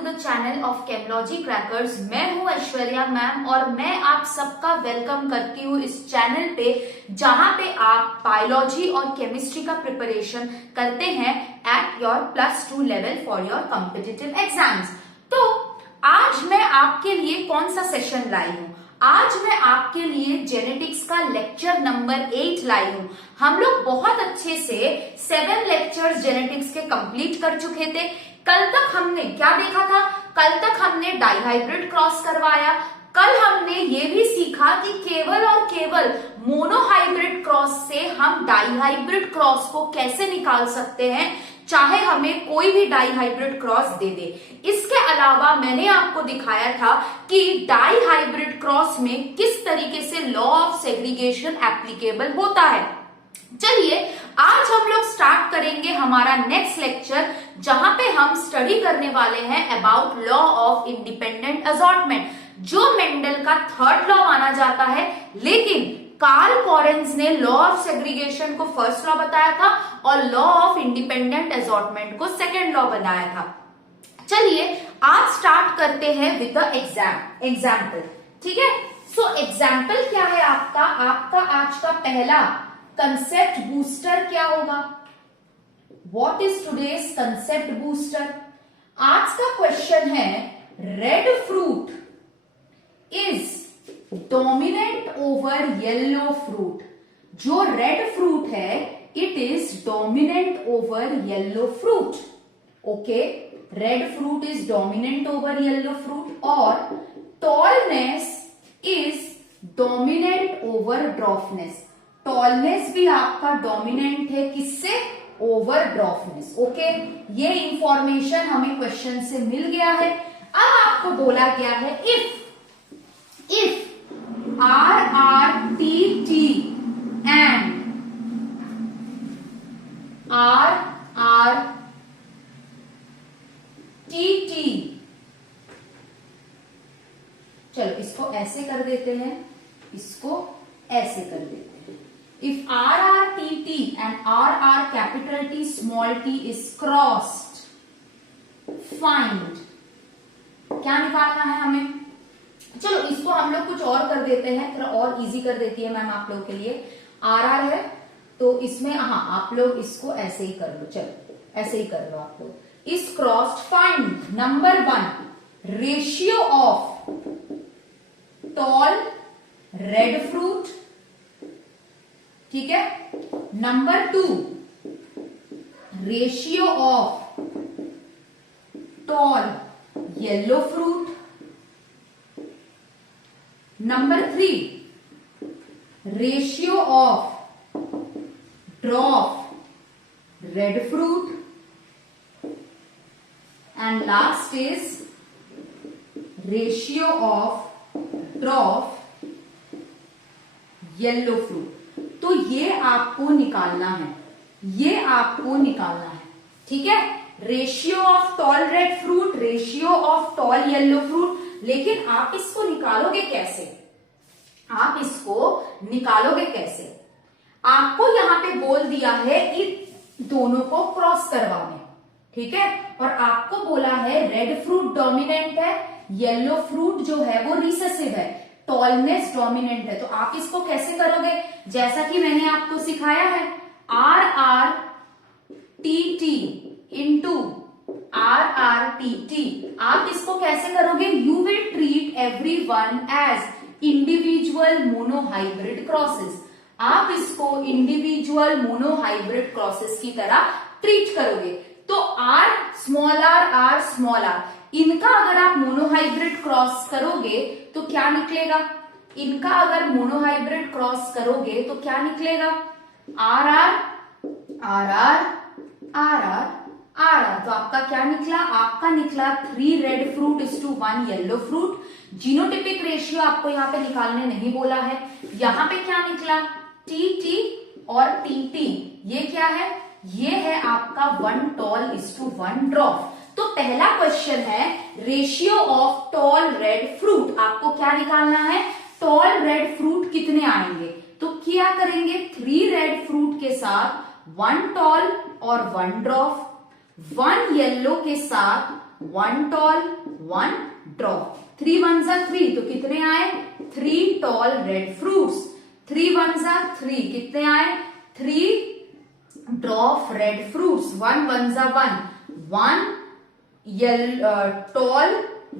To the channel of chemology crackers. मैं हूं Aishwarya ma'am और मैं आप सबका वेलकम करती हूं इस चैनल पे, जहां पे आप बायोलॉजी और केमिस्ट्री का प्रिपरेशन करते हैं at your +2 level for your competitive exams. तो आज मैं आपके लिए कौन सा सेशन लाई हूं? आज मैं आपके लिए जेनेटिक्स का लेक्चर नंबर 8 लाई हूं। हम लोग बहुत अच्छे से 7 लेक्चर्स जेनेटिक्स के कंप्लीट कर चुके थे। कल तक हमने क्या देखा था? कल तक हमने डाइहाइब्रिड क्रॉस करवाया। कल हमने ये भी सीखा कि केवल और केवल मोनोहाइब्रिड क्रॉस से हम डाइहाइब्रिड क्रॉस को कैसे निकाल सकते हैं, चाहे हमें कोई भी डाइहाइब्रिड क्रॉस दे दे। इसके अलावा मैंने आपको दिखाया था कि डाइहाइब्रिड क्रॉस में किस तरीके से लॉ ऑफ सेग्रीगेशन एप्लीकेबल होता है। चलिए आज हम लोग स्टार्ट करेंगे हमारा नेक्स्ट लेक्चर, जहां पे हम स्टडी करने वाले हैं about law of independent assortment, जो मेंडल का 3rd लॉ माना जाता है, लेकिन कार्ल कॉरेंज ने लॉ ऑफ सेग्रीगेशन को 1st लॉ बताया था और लॉ ऑफ इंडिपेंडेंट असॉर्टमेंट को 2nd लॉ बनाया था। चलिए आज स्टार्ट करते हैं विद द एग्जाम्पल। ठीक है, सो एग्जाम्पल क्या है आपका आज का पहला कंसेप्ट बूस्टर क्या होगा? What is today's concept booster? आज का क्वेश्चन है red fruit is dominant over yellow fruit. जो रेड फ्रूट है it is dominant over yellow fruit. Okay, red fruit is dominant over yellow fruit और tallness is dominant over dwarfness. Tallness भी आपका dominant है किससे? Over dwarfness. Okay, ये information हमें question से मिल गया है। अब आपको बोला गया है इफ RRTT and RRTT, चलो इसको ऐसे कर देते हैं, इसको ऐसे कर देते हैं। If RRTT and RR capital T small t is crossed, find, क्या निकालना है हमें? चलो इसको हम लोग कुछ और कर देते हैं, थोड़ा और इजी कर देती है मैम आप लोगों के लिए। RR है तो इसमें आप लोग इसको ऐसे ही कर लो, चलो ऐसे ही कर लो आप लोग। इस crossed find number 1 ratio of tall red fruit, ठीक है। Number 2 ratio of tall yellow fruit. Number 3 ratio of drop red fruit and last is ratio of drop yellow fruit. तो ये आपको निकालना है, ये आपको निकालना है, ठीक है। Ratio of tall red fruit, ratio of tall yellow fruit. लेकिन आप इसको निकालोगे कैसे? आप इसको निकालोगे कैसे? आपको यहां पे बोल दिया है इन दोनों को क्रॉस करवाने, ठीक है। और आपको बोला है रेड फ्रूट डोमिनेंट है, येलो फ्रूट जो है वो रिसेसिव है, टॉलनेस डोमिनेंट है। तो आप इसको कैसे करोगे? जैसा कि मैंने आपको सिखाया है, RRTT इंटू RRTT। आप इसको कैसे करोगे? You will treat everyone as individual monohybrid crosses. आप इसको इंडिविजुअल मोनोहाइब्रिड क्रॉसेस की तरह ट्रीट करोगे। तो R स्मॉल r, इनका अगर आप मोनोहाइब्रिड क्रॉस करोगे तो क्या निकलेगा? इनका अगर मोनोहाइब्रिड क्रॉस करोगे तो क्या निकलेगा? RR। तो आपका क्या निकला? आपका निकला 3 red fruit is to 1 yellow fruit. Genotypic ratio आपको यहाँ पे निकालने नहीं बोला है। यहाँ पे क्या निकला? TT और TT। ये क्या है? ये है आपका 1 टॉल इज टू 1 ड्रॉप। तो पहला क्वेश्चन है ratio of tall red fruit. आपको क्या निकालना है? टॉल रेड फ्रूट कितने आएंगे? तो क्या करेंगे? 3 रेड फ्रूट के साथ 1 टॉल और 1 ड्रॉप, 1 येलो के साथ 1 टॉल 1 ड्रॉप, 3 1 जा 3 तो कितने आए 3 टॉल रेड फ्रूट्स, 3 1 जा 3 कितने आए 3 ड्रॉप रेड फ्रूट्स, 1 1 जा 1 टॉल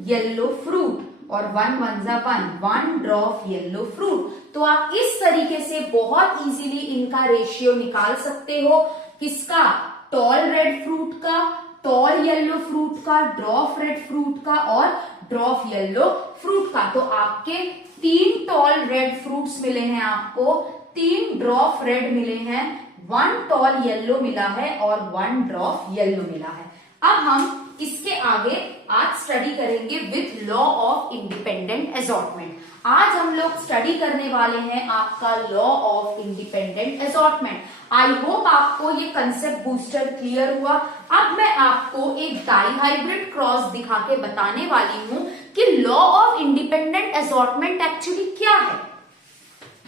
येलो फ्रूट और 1 1 जा 1 ड्रॉप येलो फ्रूट। तो आप इस तरीके से बहुत इजीली इनका रेशियो निकाल सकते हो, किसका टॉल रेड फ्रूट का, टॉल येलो फ्रूट का, ड्रॉप रेड फ्रूट का और ड्रॉप येलो फ्रूट का। तो आपके 3 टॉल रेड फ्रूट्स मिले हैं आपको, 3 ड्रॉप रेड मिले हैं, 1 टॉल येलो मिला है और 1 ड्रॉप येलो मिला है। अब हम इसके आगे आज स्टडी करेंगे with law of independent assortment. आज हम लोग स्टडी करने वाले हैं आपका law of independent assortment. I hope आपको ये कंसेप्ट बूस्टर क्लियर हुआ। अब मैं आपको एक डाई हाइब्रिड क्रॉस दिखा के बताने वाली हूं कि law of independent assortment actually क्या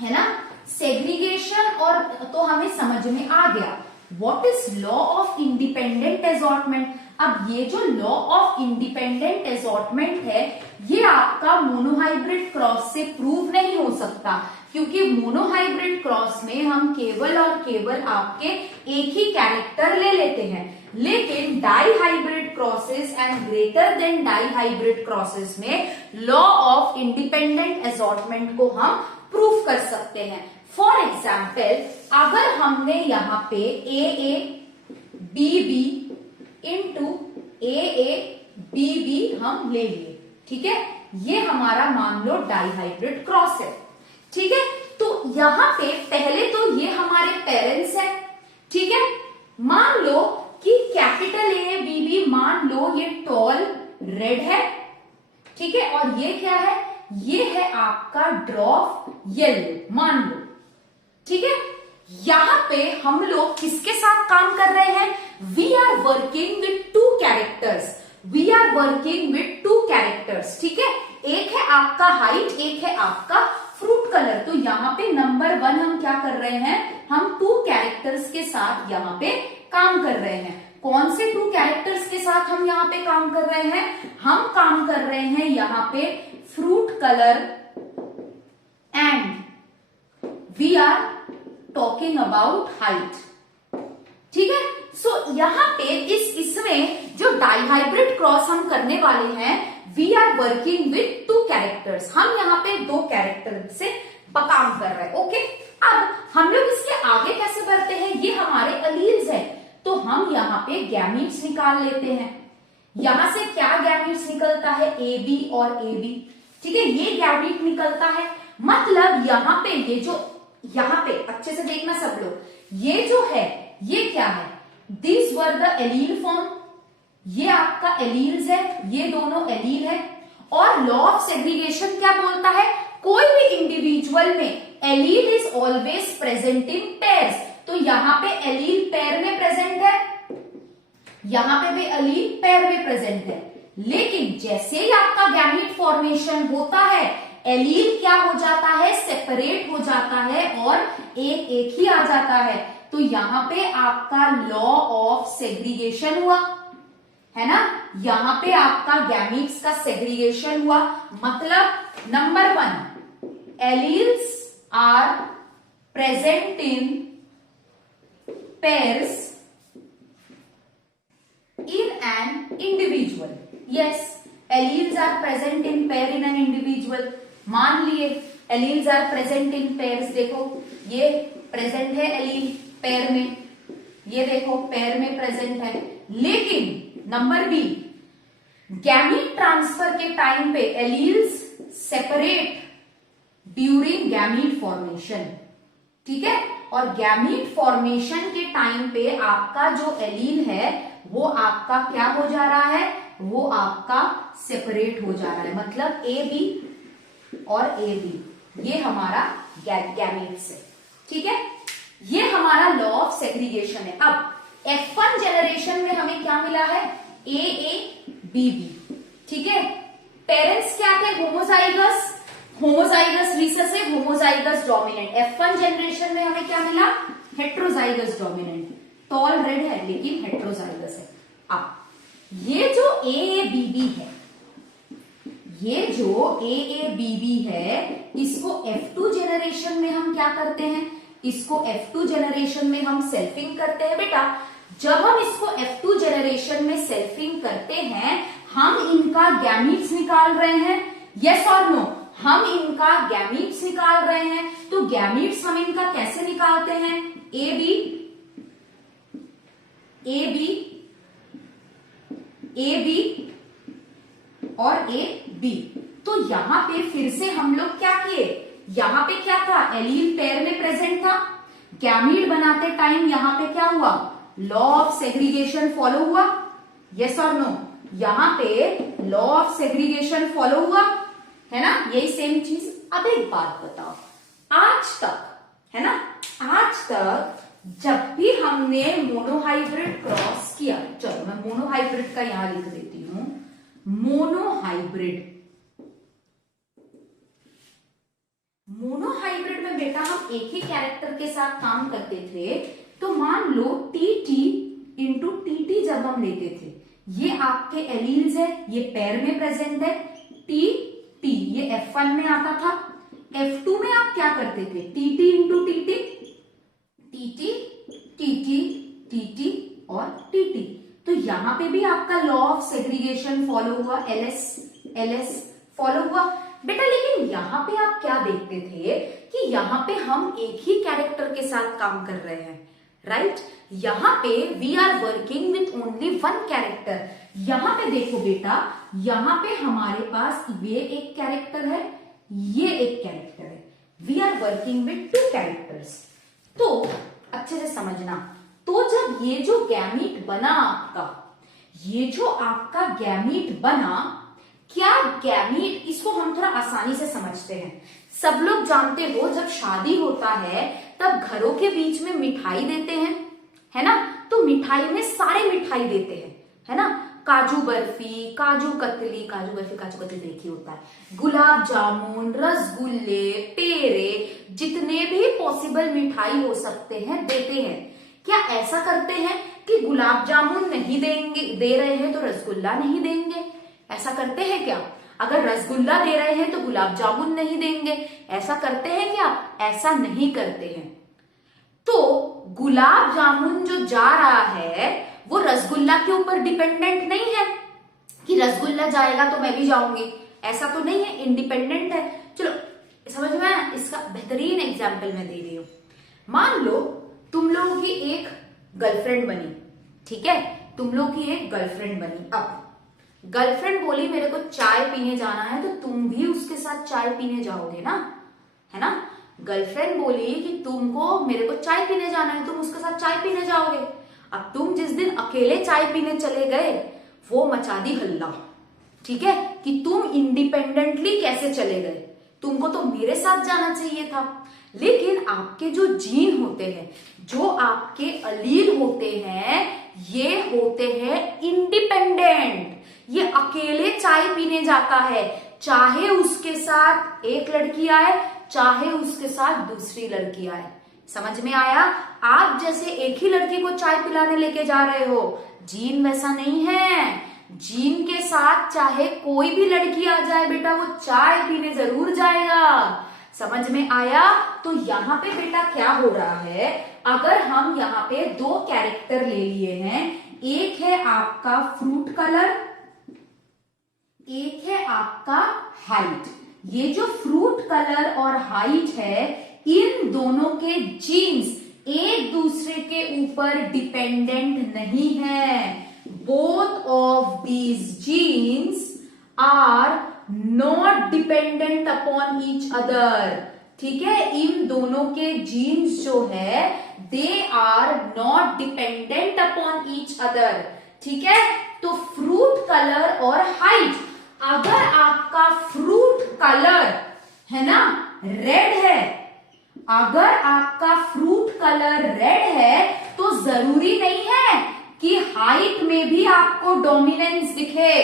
है ना। सेग्रीगेशन और तो हमें समझ में आ गया, what is law of independent assortment. अब ये जो लॉ ऑफ इंडिपेंडेंट असॉर्टमेंट है ये आपका मोनोहाइब्रिड क्रॉस से प्रूव नहीं हो सकता, क्योंकि मोनोहाइब्रिड क्रॉस में हम केवल और केवल आपके एक ही कैरेक्टर ले लेते हैं, लेकिन dihybrid crosses and greater than dihybrid crosses में लॉ ऑफ इंडिपेंडेंट असॉर्टमेंट को हम प्रूव कर सकते हैं। फॉर एग्जाम्पल, अगर हमने यहाँ पे A B B into A B B हम ले लिए, ठीक है, ये हमारा मान लो डाई हाइब्रिड क्रॉस है, ठीक है। तो यहां पे पहले तो ये हमारे पेरेंट्स हैं, ठीक है। मान लो कि कैपिटल ए बी बी, मान लो ये टॉल रेड है, ठीक है, और ये क्या है, ये है आपका ड्रॉप येलो, मान लो, ठीक है। यहां पे हम लोग किसके साथ काम कर रहे हैं, we are working with 2 characters, we are working with 2 characters, ठीक है। एक है आपका हाइट, एक है आपका फ्रूट कलर। तो यहाँ पे नंबर 1 हम क्या कर रहे हैं, हम 2 कैरेक्टर्स के साथ यहाँ पे काम कर रहे हैं। कौन से 2 कैरेक्टर्स के साथ हम यहाँ पे काम कर रहे हैं, हम काम कर रहे हैं यहाँ पे fruit colour and we are talking about height, ठीक है। सो यहाँ पे इसमें जो डाई हाइब्रिड क्रॉस हम करने वाले हैं, we are working with 2 characters, हम यहाँ पे 2 कैरेक्टर से काम कर रहे हैं, ओके। अब हम लोग इसके आगे कैसे बढ़ते हैं, ये हमारे अलील्स है, तो हम यहाँ पे गैमीट्स निकाल लेते हैं। यहां से क्या गैमीट्स निकलता है, ए बी और ए बी, ठीक है, ये गैमीट निकलता है। मतलब यहाँ पे ये जो, यहाँ पे अच्छे से देखना सब लोग, ये जो है ये क्या है, this were the allele form, ये आपका एलील्स है, ये दोनों एलील है। और लॉ ऑफ सेग्रीगेशन क्या बोलता है, कोई भी इंडिविजुअल में allele is always present in pairs. तो यहाँ पे एलील पेयर में प्रेजेंट है, यहाँ पे भी एलील पेयर में प्रेजेंट है, लेकिन जैसे ही आपका गैमीट फॉर्मेशन होता है, एलील क्या हो जाता है, सेपरेट हो जाता है और एक ही आ जाता है। तो यहाँ पे आपका लॉ ऑफ सेग्रीगेशन हुआ, है ना, यहाँ पे आपका गैमीट्स का सेग्रीगेशन हुआ। मतलब number 1, alleles are present in pairs in an individual, yes, alleles are present in pair in an individual। मान लिए alleles are present in pairs, देखो ये प्रेजेंट है एलील पेयर में, ये देखो पेयर में प्रेजेंट है, लेकिन नंबर बी, गैमीट ट्रांसफर के टाइम पे alleles separate during gamete formation, ठीक है। और गैमीट फॉर्मेशन के टाइम पे आपका जो एलील है वो आपका क्या हो जा रहा है, वो आपका सेपरेट हो जा रहा है। मतलब ए बी और ए बी ये हमारा गैमीट्स है, ठीक है। ये हमारा लॉ ऑफ सेग्रीगेशन है। अब F1 जनरेशन में हमें क्या मिला है, ए बी बी, ठीक है। पेरेंट्स क्या थे, homozygous, homozygous recessive, homozygous dominant. F1 generation में हमें क्या मिला, हेट्रोजाइगस डोमिनेंट। टॉल रेड है लेकिन हेट्रोजाइगस है। अब ये जो AABB है, ये जो AABB है, इसको F2 जेनरेशन में हम क्या करते हैं, इसको F2 जेनरेशन में हम सेल्फिंग करते हैं बेटा। जब हम इसको F2 जेनरेशन में सेल्फिंग करते हैं, हम इनका गैमीट्स निकाल रहे हैं, यस और नो, हम इनका गैमीट्स निकाल रहे हैं। तो गैमीट्स हम इनका कैसे निकालते हैं, ए बी और ए बी। तो यहां पे फिर से हम लोग क्या किए, यहां पे क्या था, एलील पेयर में प्रेजेंट था, गैमीट बनाते टाइम यहां पे क्या हुआ, लॉ ऑफ सेग्रीगेशन फॉलो हुआ, यस और नो, यहां पे लॉ ऑफ सेग्रीगेशन फॉलो हुआ, है ना, यही सेम चीज। अब एक बात बताओ, आज तक, है ना, आज तक जब भी हमने मोनोहाइब्रिड क्रॉस किया, चलो मैं मोनोहाइब्रिड का यहां लिख देती हूं, मोनोहाइब्रिड में बेटा हम एक ही कैरेक्टर के साथ काम करते थे। तो मान लो TT इंटू TT जब हम लेते थे, ये आपके एलील्स है, ये पेयर में प्रेजेंट है, TT ये F1 में आता था, F2 में आप क्या करते थे, TT into TT, TT TT TT और TT। तो यहां पे भी आपका लॉ ऑफ सेग्रीगेशन फॉलो हुआ, LS फॉलो हुआ बेटा। लेकिन यहां पे आप क्या देखते थे कि यहां पे हम एक ही कैरेक्टर के साथ काम कर रहे हैं, राइट। यहां पे we are working with only one character. यहां पे देखो बेटा, यहां पे हमारे पास ये एक कैरेक्टर है, ये एक कैरेक्टर है, we are working with two characters. तो अच्छे से समझना, तो जब ये जो गैमीट बना आपका, ये जो आपका गैमीट बना, क्या गैमीट, इसको हम थोड़ा आसानी से समझते हैं। सब लोग जानते हो जब शादी होता है तब घरों के बीच में मिठाई देते हैं, है ना। तो मिठाई में सारे मिठाई देते हैं, है ना, काजू बर्फी, काजू कतली देखी होता है, गुलाब जामुन, रसगुल्ले, पेड़े, जितने भी पॉसिबल मिठाई हो सकते हैं देते हैं। क्या ऐसा करते हैं कि गुलाब जामुन नहीं दे रहे हैं तो रसगुल्ला नहीं देंगे, ऐसा करते हैं क्या? अगर रसगुल्ला दे रहे हैं तो गुलाब जामुन नहीं देंगे, ऐसा करते हैं क्या? ऐसा नहीं करते हैं। तो गुलाब जामुन जो जा रहा है वो रसगुल्ला के ऊपर डिपेंडेंट नहीं है कि रसगुल्ला जाएगा तो मैं भी जाऊंगी, ऐसा तो नहीं है, इंडिपेंडेंट है। चलो समझ में आया? इसका बेहतरीन एग्जाम्पल मैं दे रही हूं। मान लो तुम लोगों की एक गर्लफ्रेंड बनी, ठीक है, तुम लोग की एक गर्लफ्रेंड बनी। अब गर्लफ्रेंड बोली मेरे को चाय पीने जाना है, तो तुम भी उसके साथ चाय पीने जाओगे ना, है ना। गर्लफ्रेंड बोली कि तुमको मेरे को चाय पीने जाना है, तुम उसके साथ चाय पीने जाओगे। अब तुम जिस दिन अकेले चाय पीने चले गए वो मचा दी हल्ला, ठीक है, कि तुम इंडिपेंडेंटली कैसे चले गए, तुमको तो मेरे साथ जाना चाहिए था। लेकिन आपके जो जीन होते हैं, जो आपके अलील होते हैं, ये होते हैं इंडिपेंडेंट। ये अकेले चाय पीने जाता है, चाहे उसके साथ एक लड़की आए, चाहे उसके साथ दूसरी लड़की आए। समझ में आया? आप जैसे एक ही लड़की को चाय पिलाने लेके जा रहे हो, जीन वैसा नहीं है। जीन के साथ चाहे कोई भी लड़की आ जाए बेटा, वो चाय पीने जरूर जाएगा। समझ में आया? तो यहाँ पे बेटा क्या हो रहा है, अगर हम यहाँ पे दो कैरेक्टर ले लिए हैं, एक है आपका फ्रूट कलर, एक है आपका हाइट। ये जो फ्रूट कलर और हाइट है, इन दोनों के जीन्स एक दूसरे के ऊपर डिपेंडेंट नहीं है। Both of these genes are not dependent upon each other, ठीक है। इन दोनों के जीन्स जो है they are not dependent upon each other, ठीक है। तो फ्रूट कलर और हाइट, अगर आपका फ्रूट कलर है ना रेड है, अगर आपका फ्रूट कलर रेड है तो जरूरी नहीं है कि हाइट में भी आपको डोमिनेंस दिखे।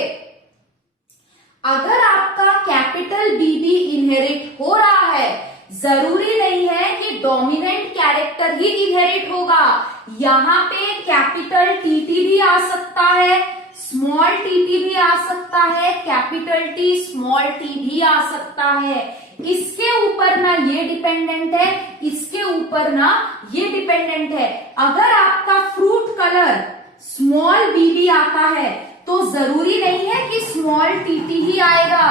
अगर आपका कैपिटल BB इनहेरिट हो रहा है, जरूरी नहीं है कि डोमिनेंट कैरेक्टर ही इनहेरिट होगा। यहां पे कैपिटल TT भी आ सकता है, स्मॉल टी भी आ सकता है, कैपिटल टी स्मॉल टी भी आ सकता है। इसके ऊपर ना ये डिपेंडेंट है, इसके ऊपर ना ये डिपेंडेंट है। अगर आपका फ्रूट कलर स्मॉल बी भी आता है तो जरूरी नहीं है कि स्मॉल टी ही आएगा,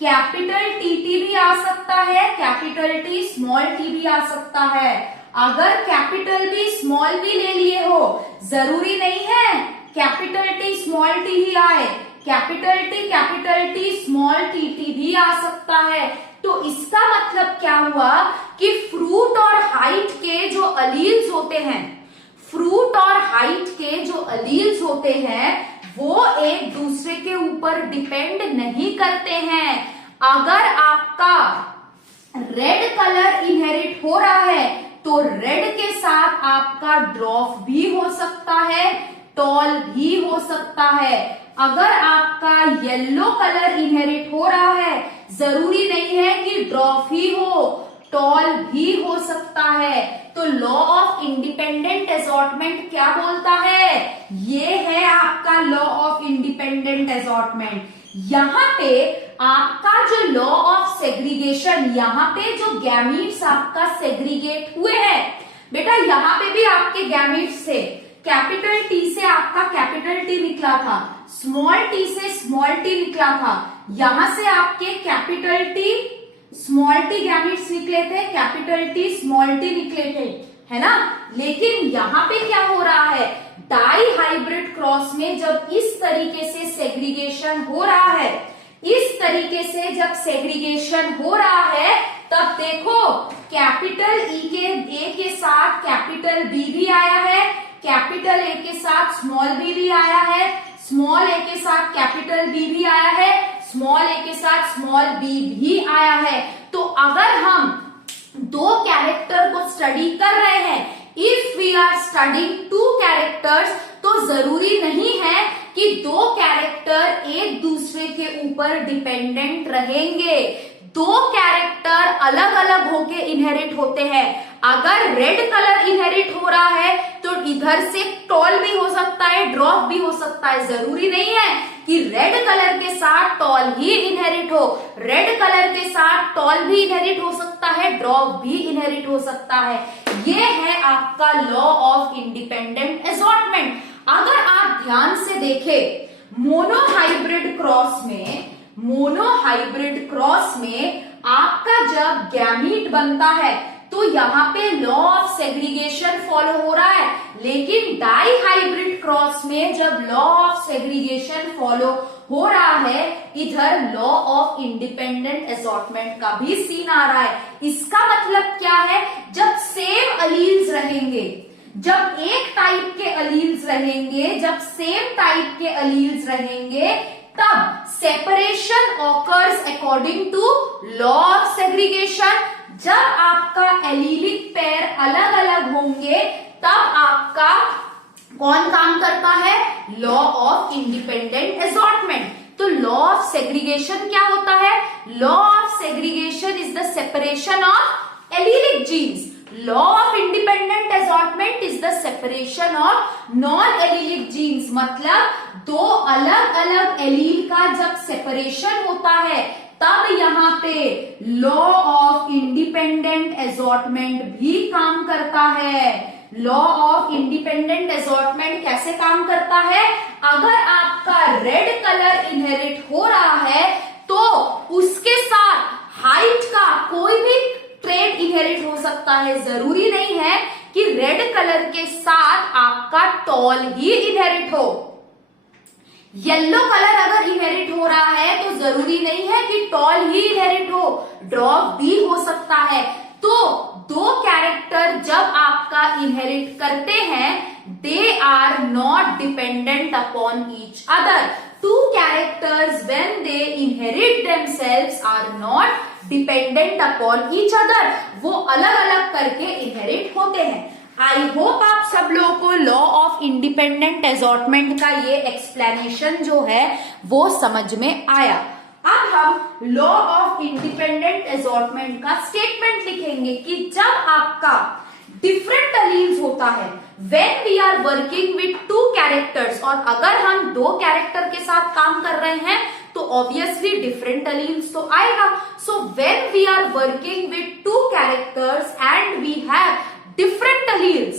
कैपिटल टी भी आ सकता है, कैपिटल टी स्मॉल टी भी आ सकता है। अगर कैपिटल बी स्मॉल बी ले लिए हो, जरूरी नहीं है कैपिटल टी स्मॉल टी ही आए, कैपिटल टी स्मॉल टी भी आ सकता है। तो इसका मतलब क्या हुआ कि फ्रूट और हाइट के जो अलील्स होते हैं, फ्रूट और हाइट के जो अलील्स होते हैं वो एक दूसरे के ऊपर डिपेंड नहीं करते हैं। अगर आपका रेड कलर इनहेरिट हो रहा है तो रेड के साथ आपका ड्रॉफ भी हो सकता है, टॉल भी हो सकता है। अगर आपका येलो कलर इनहेरिट हो रहा है, जरूरी नहीं है कि ड्रॉफ ही हो, टॉल भी हो सकता है। तो लॉ ऑफ इंडिपेंडेंट असॉर्टमेंट क्या बोलता है? ये है आपका लॉ ऑफ इंडिपेंडेंट असॉर्टमेंट। यहाँ पे आपका जो लॉ ऑफ सेग्रीगेशन, यहाँ पे जो गैमीट्स आपका सेग्रीगेट हुए हैं, बेटा यहाँ पे भी आपके गैमीट्स से कैपिटल टी से आपका कैपिटल टी निकला था, स्मॉल टी से स्मॉल टी निकला था, यहां से आपके capital T small T gametes निकले थे, कैपिटल टी स्मॉल टी निकले थे, है ना। लेकिन यहाँ पे क्या हो रहा है, डाई हाइब्रिड क्रॉस में जब इस तरीके से सेग्रीगेशन हो रहा है, इस तरीके से जब सेग्रीगेशन हो रहा है, तब देखो कैपिटल ए के साथ कैपिटल बी भी आया है, कैपिटल ए के साथ स्मॉल बी भी आया है, स्मॉल ए के साथ कैपिटल बी भी आया है, स्मॉल ए के साथ स्मॉल बी भी आया है। तो अगर हम दो कैरेक्टर को स्टडी कर रहे हैं, if we are studying two characters, तो जरूरी नहीं है कि दो कैरेक्टर एक दूसरे के ऊपर डिपेंडेंट रहेंगे। दो कैरेक्टर अलग अलग होके इनहेरिट होते हैं। अगर रेड कलर इनहेरिट हो रहा है तो इधर से टॉल भी हो सकता है, ड्रॉप भी हो सकता है। जरूरी नहीं है कि रेड कलर के साथ टॉल ही इनहेरिट हो, रेड कलर के साथ टॉल भी इनहेरिट हो सकता है, ड्रॉप भी इनहेरिट हो सकता है। ये है आपका लॉ ऑफ इंडिपेंडेंट असॉर्टमेंट। अगर आप ध्यान से देखें, मोनोहाइब्रिड क्रॉस में आपका जब गैमीट बनता है तो यहाँ पे लॉ ऑफ सेग्रीगेशन फॉलो हो रहा है, लेकिन डाई हाइब्रिड क्रॉस में जब लॉ ऑफ सेग्रीगेशन फॉलो हो रहा है, इधर लॉ ऑफ इंडिपेंडेंट असॉर्टमेंट का भी सीन आ रहा है। इसका मतलब क्या है, जब सेम अलील्स रहेंगे, जब एक टाइप के अलील्स रहेंगे, जब सेम टाइप के अलील्स रहेंगे, तब separation occurs according to law of segregation. जब आपका एलीलिक पेयर अलग अलग होंगे, तब आपका कौन काम करता है, लॉ ऑफ इंडिपेंडेंट असॉर्टमेंट। तो लॉ ऑफ सेग्रीगेशन क्या होता है, law of segregation is the separation of allelic genes, law of independent assortment is the separation of non allelic genes. मतलब दो अलग अलग एलील का जब सेपरेशन होता है, तब यहाँ पे लॉ ऑफ इंडिपेंडेंट असॉर्टमेंट भी काम करता है। लॉ ऑफ इंडिपेंडेंट असॉर्टमेंट कैसे काम करता है, अगर आपका रेड कलर इनहेरिट हो रहा है तो उसके साथ हाइट का कोई भी ट्रेट इनहेरिट हो सकता है। जरूरी नहीं है कि रेड कलर के साथ आपका टॉल ही इनहेरिट हो। येलो कलर अगर इनहेरिट हो रहा है तो जरूरी नहीं है कि टॉल ही इनहेरिट हो, ड्रॉप भी हो सकता है। तो दो कैरेक्टर जब आपका इनहेरिट करते हैं, they are not dependent upon each other. Two characters when they inherit themselves are not dependent upon each other. वो अलग अलग करके इनहेरिट होते हैं। आई होप आप सब लोगों को लॉ ऑफ इंडिपेंडेंट असॉर्टमेंट का ये एक्सप्लेनेशन जो है वो समझ में आया। अब हम लॉ ऑफ इंडिपेंडेंट असॉर्टमेंट का स्टेटमेंट लिखेंगे कि जब आपका डिफरेंट अलील्स होता है, when we are working with two characters, और अगर हम दो कैरेक्टर के साथ काम कर रहे हैं तो ऑब्वियसली डिफरेंट अलील्स तो आएगा. So when we are working with two characters and we have different alleles,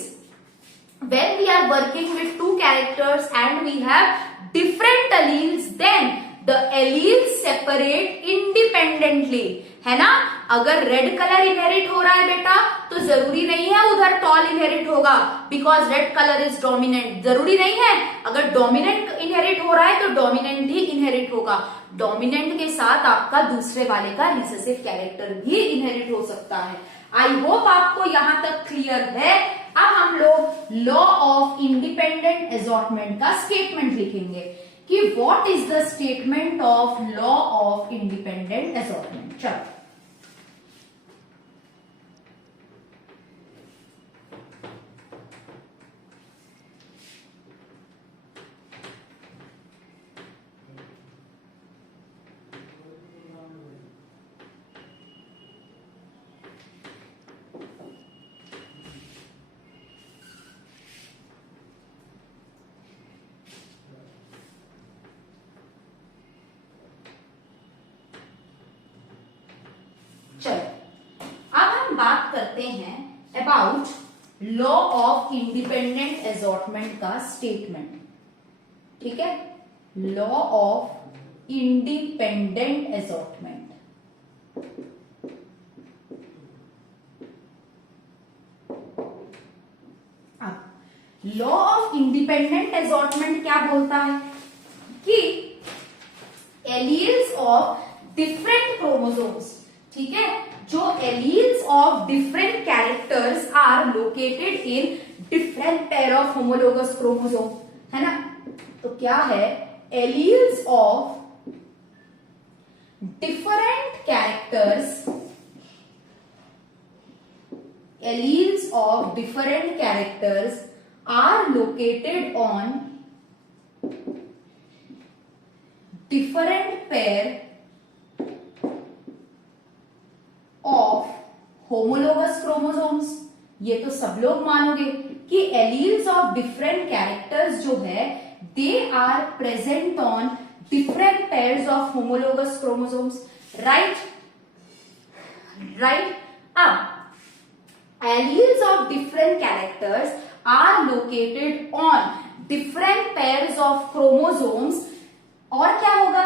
when we are working with two characters and we have different alleles, then the alleles separate independently, है ना. अगर red colour inherit हो रहा है बेटा तो जरूरी नहीं है उधर टॉल इनहेरिट होगा, because red colour is dominant. जरूरी नहीं है, अगर डोमिनेंट इनहेरिट हो रहा है तो डोमिनेंट ही इनहेरिट होगा. डोमिनेंट के साथ आपका दूसरे वाले का रिसेसिव कैरेक्टर भी इनहेरिट हो सकता है. आई होप आपको यहां तक क्लियर है. अब हम लोग लॉ ऑफ इंडिपेंडेंट असॉर्टमेंट का स्टेटमेंट लिखेंगे कि what is the statement of law of independent assortment. चलो अब हम बात करते हैं about law of independent assortment का स्टेटमेंट. ठीक है, लॉ ऑफ इंडिपेंडेंट असॉर्टमेंट. अब लॉ ऑफ इंडिपेंडेंट असॉर्टमेंट क्या बोलता है कि एलील्स ऑफ डिफरेंट क्रोमोसोम्स, ठीक है, जो alleles of different characters are located in different pair of homologous chromosome, है ना. तो क्या है, alleles of different characters, alleles of different characters are located on different pair of homologous chromosomes. ये तो सब लोग मानोगे कि एलील्स ऑफ डिफरेंट कैरेक्टर्स जो है they are present on different pairs of homologous chromosomes. Right. अब alleles of different characters are located on different pairs of chromosomes, और क्या होगा,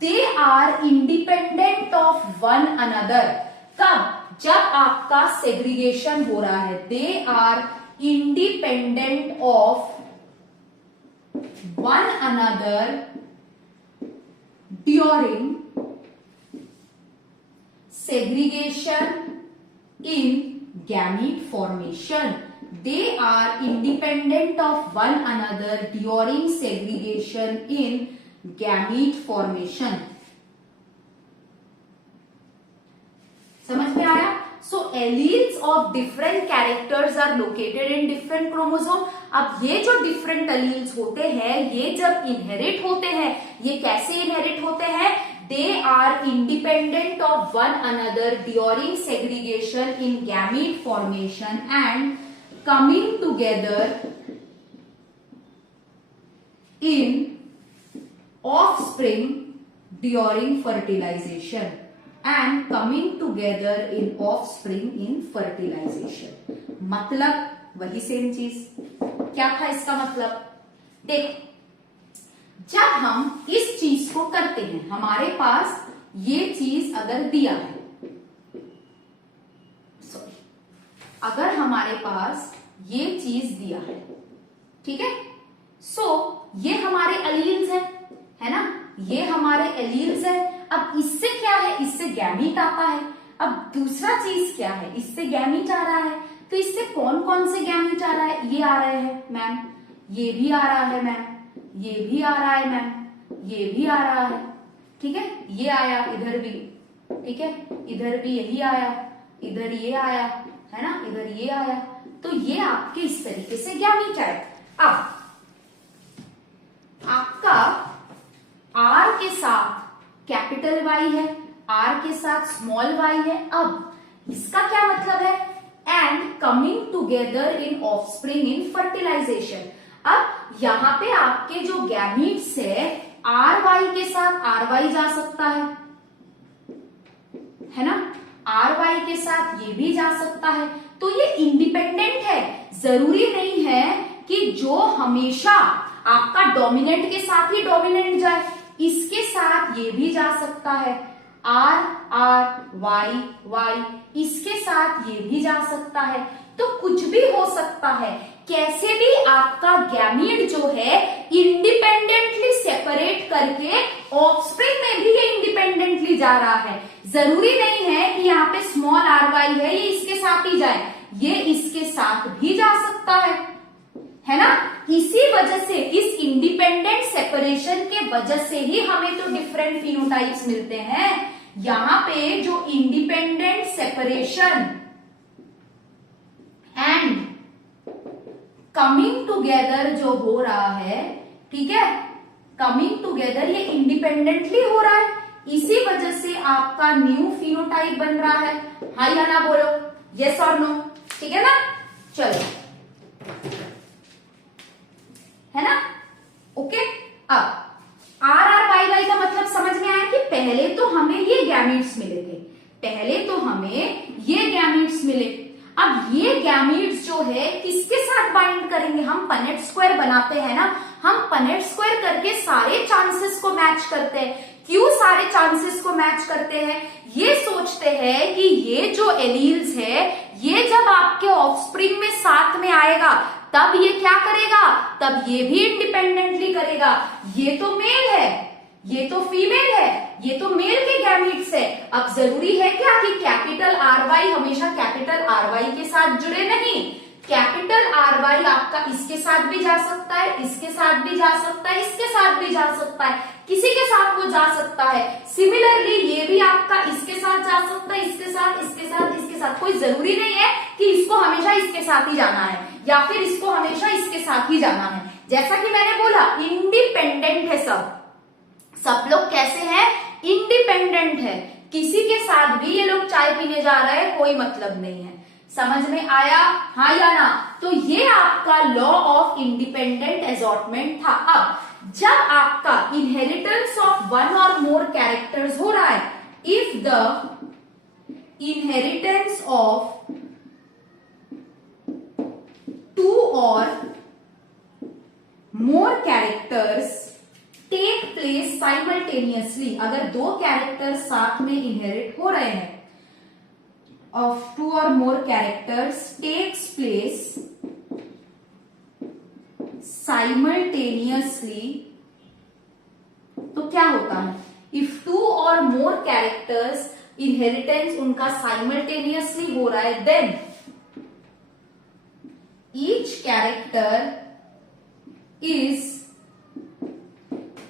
they are independent of one another. कब, जब आपका segregation हो रहा है. They are independent of one another during segregation in gamete formation. They are independent of one another during segregation in gamete formation. समझ में आया? So alleles of different characters are located in different chromosome. अब ये जो different alleles होते हैं, ये जब inherit होते हैं, ये कैसे inherit होते हैं? They are independent of one another during segregation in gamete formation and coming together in offspring during fertilization. And coming together in offspring in fertilization. मतलब वही सेम चीज. क्या था इसका मतलब? देख, जब हम इस चीज को करते हैं, हमारे पास ये चीज अगर दिया है, अगर हमारे पास ये चीज दिया है, ठीक है, सो ये हमारे एलील्स है ना, ये हमारे एलील्स है. अब इससे क्या है, इससे गैमीट आता है. अब दूसरा चीज क्या है, इससे गैमीट आ रहा है. तो इससे कौन कौन से गैमीट आ रहा है? ये आ रहे हैं मैम, ये भी आ रहा है मैम, ये भी आ रहा है मैम, ये भी आ रहा है. ठीक है, ये आया इधर भी, ठीक है, इधर भी यही आया, इधर ये आया, है ना, इधर ये आया. तो ये आपके इस तरीके से गैमीट आए. अब आपका आर के साथ कैपिटल वाई है, आर के साथ स्मॉल वाई है. अब इसका क्या मतलब है? And coming together in offspring in fertilisation. अब यहाँ पे आपके जो गैमीट्स है आर वाई के साथ आर वाई जा सकता है ना, आर वाई के साथ ये भी जा सकता है, तो ये इंडिपेंडेंट है। जरूरी नहीं है कि जो हमेशा आपका डोमिनेंट के साथ ही डोमिनेंट जाए, इसके साथ ये भी जा सकता है, आर आर वाई वाई इसके साथ ये भी जा सकता है, तो कुछ भी हो सकता है। कैसे भी आपका गैमीट जो है इंडिपेंडेंटली सेपरेट करके ऑफस्प्रिंग में भी ये इंडिपेंडेंटली जा रहा है। जरूरी नहीं है कि यहाँ पे स्मॉल आर वाई है ये इसके साथ ही जाए, ये इसके साथ भी जा सकता है ना। इसी वजह से, इस इंडिपेंडेंट सेपरेशन के वजह से ही हमें तो डिफरेंट फिनोटाइप्स मिलते हैं। यहाँ पे जो independent separation and coming together जो हो रहा है, ठीक है, कमिंग टुगेदर ये इंडिपेंडेंटली हो रहा है, इसी वजह से आपका न्यू फिनोटाइप बन रहा है। हाँ या ना बोलो, यस और नो, ठीक है ना। चलो, है ना, ओके। अब आर आर वाई वाई का मतलब समझ में आया कि पहले तो हमें ये गैमीट्स मिले थे, पहले तो हमें ये गैमीट्स मिले। अब ये गैमीट्स जो है किसके साथ बाइंड करेंगे, हम पनेट स्क्वायर बनाते हैं ना, हम पनेट स्क्वायर करके सारे चांसेस को मैच करते हैं। क्यों सारे चांसेस को मैच करते हैं, ये सोचते हैं कि ये जो एलील्स है ये जब आपके ऑफस्प्रिंग में साथ में आएगा तब ये क्या करेगा, तब ये भी इंडिपेंडेंटली करेगा। ये तो मेल है, ये तो फीमेल है, ये तो मेल के गैमीट्स है। अब जरूरी है क्या कि कैपिटल आर वाई हमेशा कैपिटल आर वाई के साथ जुड़े, नहीं। कैपिटल आर वाई आपका इसके साथ भी जा सकता है, इसके साथ भी जा सकता है, इसके साथ भी जा सकता है, किसी के साथ वो जा सकता है। सिमिलरली ये भी आपका इसके साथ जा सकता है, इसके साथ, इसके साथ, इसके साथ। कोई जरूरी नहीं है कि इसको हमेशा इसके साथ ही जाना है या फिर इसको हमेशा इसके साथ ही जाना है। जैसा कि मैंने बोला इंडिपेंडेंट है सब लोग कैसे हैं, इंडिपेंडेंट है, किसी के साथ भी ये लोग चाय पीने जा रहे हैं कोई मतलब नहीं है। समझ में आया, हाँ या ना। तो ये आपका लॉ ऑफ इंडिपेंडेंट असॉर्टमेंट था। अब जब आपका इनहेरिटेंस ऑफ वन और मोर कैरेक्टर्स हो रहा है, if the inheritance of two और more characters take place simultaneously, अगर दो कैरेक्टर्स साथ में इनहेरिट हो रहे हैं, of two or more characters takes place simultaneously, तो क्या होता है, if two or more characters inheritance उनका simultaneously हो रहा है, then each character is,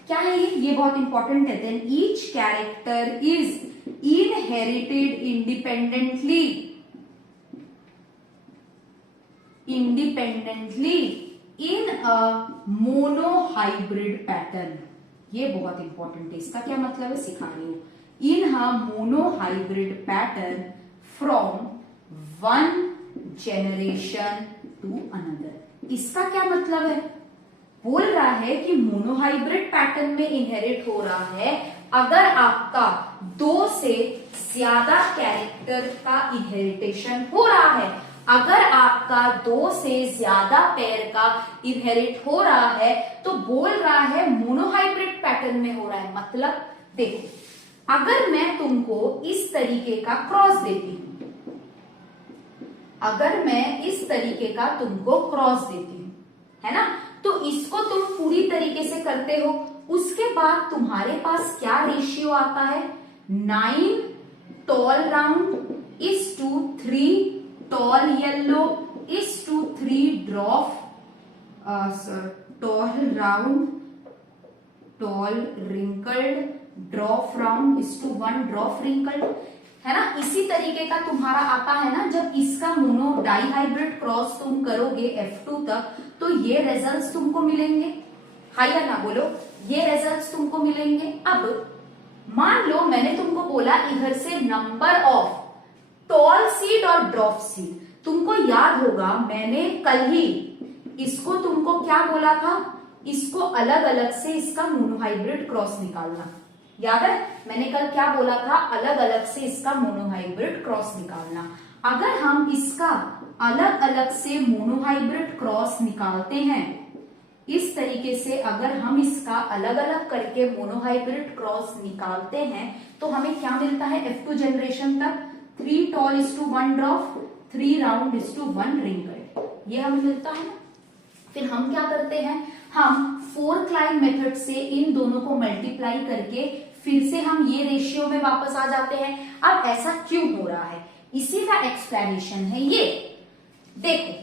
क्या है ये बहुत इंपॉर्टेंट है, then each character is inherited independently in a monohybrid pattern। ये बहुत इंपॉर्टेंट है, इसका क्या मतलब है सिखा रही हूं। in a monohybrid pattern from one generation to another। इसका क्या मतलब है, बोल रहा है कि मोनोहाइब्रिड पैटर्न में इनहेरिट हो रहा है अगर आपका दो से ज्यादा कैरेक्टर का इनहेरिटेशन हो रहा है, अगर आपका दो से ज्यादा पेयर का इनहेरिट हो रहा है तो बोल रहा है मोनोहाइब्रिड पैटर्न में हो रहा है। मतलब देखो, अगर मैं तुमको इस तरीके का क्रॉस देती हूं, अगर मैं इस तरीके का तुमको क्रॉस देती हूं, है ना, तो इसको तुम पूरी तरीके से करते हो, उसके बाद तुम्हारे पास क्या रेशियो आता है, 9 tall round is to 3 tall yellow is to 3 dwarf tall round tall wrinkled dwarf round is to 1 dwarf wrinkled, है ना। इसी तरीके का तुम्हारा आता है ना, जब इसका मोनो डाइहाइब्रिड क्रॉस तुम करोगे F2 तक तो ये रिजल्ट्स तुमको मिलेंगे। हाँ या ना बोलो, ये रिजल्ट्स तुमको मिलेंगे। अब मान लो मैंने तुमको बोला इधर से नंबर ऑफ टॉल सीड और ड्रॉप सीड, तुमको याद होगा मैंने कल ही इसको तुमको क्या बोला था, इसको अलग अलग से इसका मोनोहाइब्रिड क्रॉस निकालना। याद है मैंने कल क्या बोला था, अलग अलग से इसका मोनोहाइब्रिड क्रॉस निकालना। अगर हम इसका अलग अलग से मोनोहाइब्रिड क्रॉस निकालते हैं, इस तरीके से अगर हम इसका अलग अलग करके मोनोहाइब्रिड क्रॉस निकालते हैं तो हमें क्या मिलता है, F2 जनरेशन तक 3 tall is to 1 dwarf, 3 round is to 1 wrinkled, ये हमें मिलता है ना। फिर हम क्या करते हैं, हम 4 क्लाइन मेथड से इन दोनों को मल्टीप्लाई करके फिर से हम ये रेशियो में वापस आ जाते हैं। अब ऐसा क्यों हो रहा है, इसी का एक्सप्लेनेशन है ये। देखो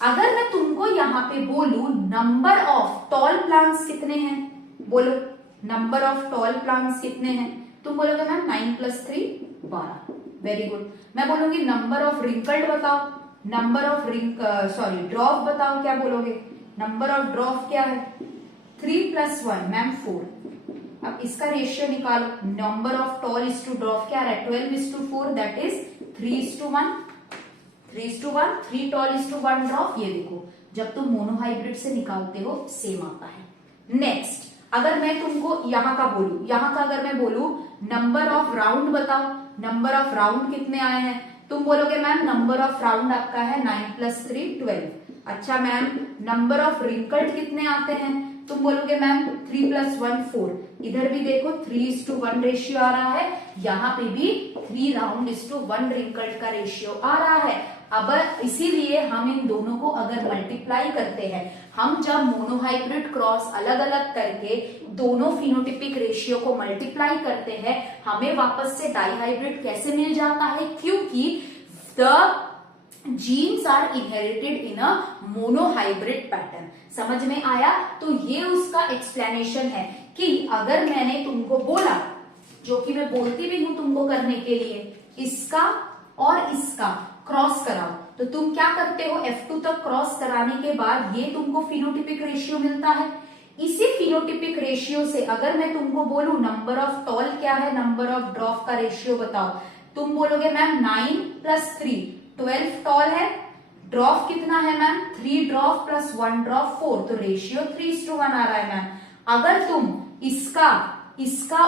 अगर मैं तुमको यहाँ पे बोलू नंबर ऑफ टॉल प्लांट्स कितने हैं, बोलो नंबर ऑफ टॉल प्लांट्स कितने हैं, तुम बोलोगे मैम 9 + 3 12, वेरी गुड। मैं बोलूंगी नंबर ऑफ रिंकल्ड बताओ, नंबर ऑफ ड्रॉप बताओ, क्या बोलोगे, नंबर ऑफ ड्रॉप क्या है 3 + 1 मैम 4। अब इसका रेशियो निकालो, number of tall is to dwarf क्या है 12:4, that is 3:1, 3:1, 3 tall is to 1 dwarf. ये देखो जब तुम मोनोहाइब्रिड से निकालते हो सेम आता है। नेक्स्ट अगर मैं तुमको यहाँ का बोलू, यहाँ का अगर मैं बोलू नंबर ऑफ राउंड बताओ, नंबर ऑफ राउंड कितने आए हैं, तुम बोलोगे मैम नंबर ऑफ राउंड आपका है 9 + 3 12। अच्छा मैम नंबर ऑफ रिंकल्ड कितने आते हैं, तुम बोलोगे मैम 3 + 1 4। इधर भी देखो 3:1 रेशियो आ रहा है, यहाँ पे भी 3 राउंड इज टू 1 रिंकल्ड का रेशियो आ रहा है। अब इसीलिए हम इन दोनों को अगर मल्टीप्लाई करते हैं, हम जब मोनोहाइब्रिड क्रॉस अलग अलग करके दोनों फिनोटिपिक रेशियो को मल्टीप्लाई करते हैं, हमें वापस से डाइहाइब्रिड कैसे मिल जाता है, क्योंकि the genes are inherited in a monohybrid pattern. समझ में आया, तो ये उसका एक्सप्लेनेशन है कि अगर मैंने तुमको बोला, जो कि मैं बोलती भी हूं तुमको करने के लिए, इसका और इसका क्रॉस कराओ, तो तुम क्या करते हो, F2 तक क्रॉस कराने के बाद ये तुमको फिनोटिपिक रेशियो मिलता है। इसी फिनोटिपिक रेशियो से अगर मैं तुमको बोलूं नंबर ऑफ टॉल क्या है, नंबर ऑफ ड्रॉप का रेशियो बताओ, तुम बोलोगे मैम 9 + 3 12 टॉल है, ड्रॉप कितना है मैम 3 ड्रॉप + 1 ड्रॉप 4, तो रेशियो 3:1 आ रहा है मैम। अगर तुम इसका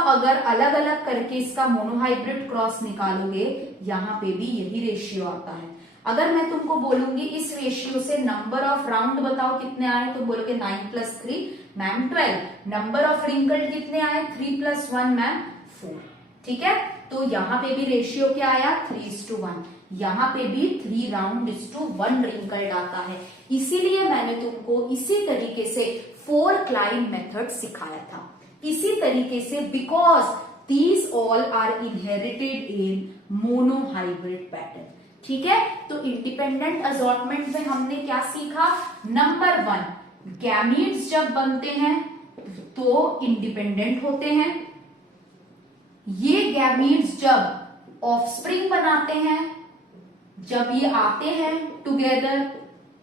अगर अलग अलग करके इसका मोनोहाइब्रिड क्रॉस निकालोगे, यहाँ पे भी यही रेशियो आता है। अगर मैं तुमको बोलूंगी इस रेशियो से नंबर ऑफ राउंड बताओ कितने आए, तो बोलोगे 9 + 3 मैम 12। नंबर ऑफ रिंकल्ड कितने आए 3 + 1 मैम 4। ठीक है, तो यहाँ पे भी रेशियो क्या आया 3:1, यहाँ पे भी 3 राउंड इज टू 1 रिंकल्ड आता है। इसीलिए मैंने तुमको इसी तरीके से 4 क्लाइन मेथड सिखाया था, इसी तरीके से, because these all are inherited in monohybrid pattern. ठीक है, तो इंडिपेंडेंट असॉर्टमेंट में हमने क्या सीखा, नंबर 1 गैमीट्स जब बनते हैं तो इंडिपेंडेंट होते हैं, ये गैमीट्स जब ऑफस्प्रिंग बनाते हैं, जब ये आते हैं टुगेदर,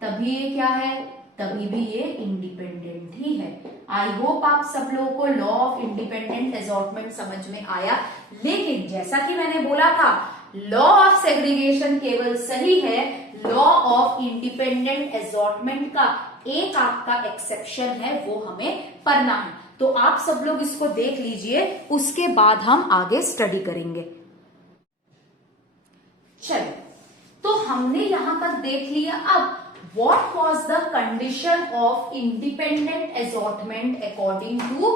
तभी ये क्या है, तभी भी ये इंडिपेंडेंट ही है। आई होप आप सब लोगों को लॉ ऑफ इंडिपेंडेंट असॉर्टमेंट समझ में आया। लेकिन जैसा कि मैंने बोला था, लॉ ऑफ सेग्रीगेशन केवल सही है, लॉ ऑफ इंडिपेंडेंट असॉर्टमेंट का एक आपका एक्सेप्शन है, वो हमें पढ़ना है। तो आप सब लोग इसको देख लीजिए, उसके बाद हम आगे स्टडी करेंगे। चलो, तो हमने यहां तक देख लिया। अब what was the condition of independent assortment according to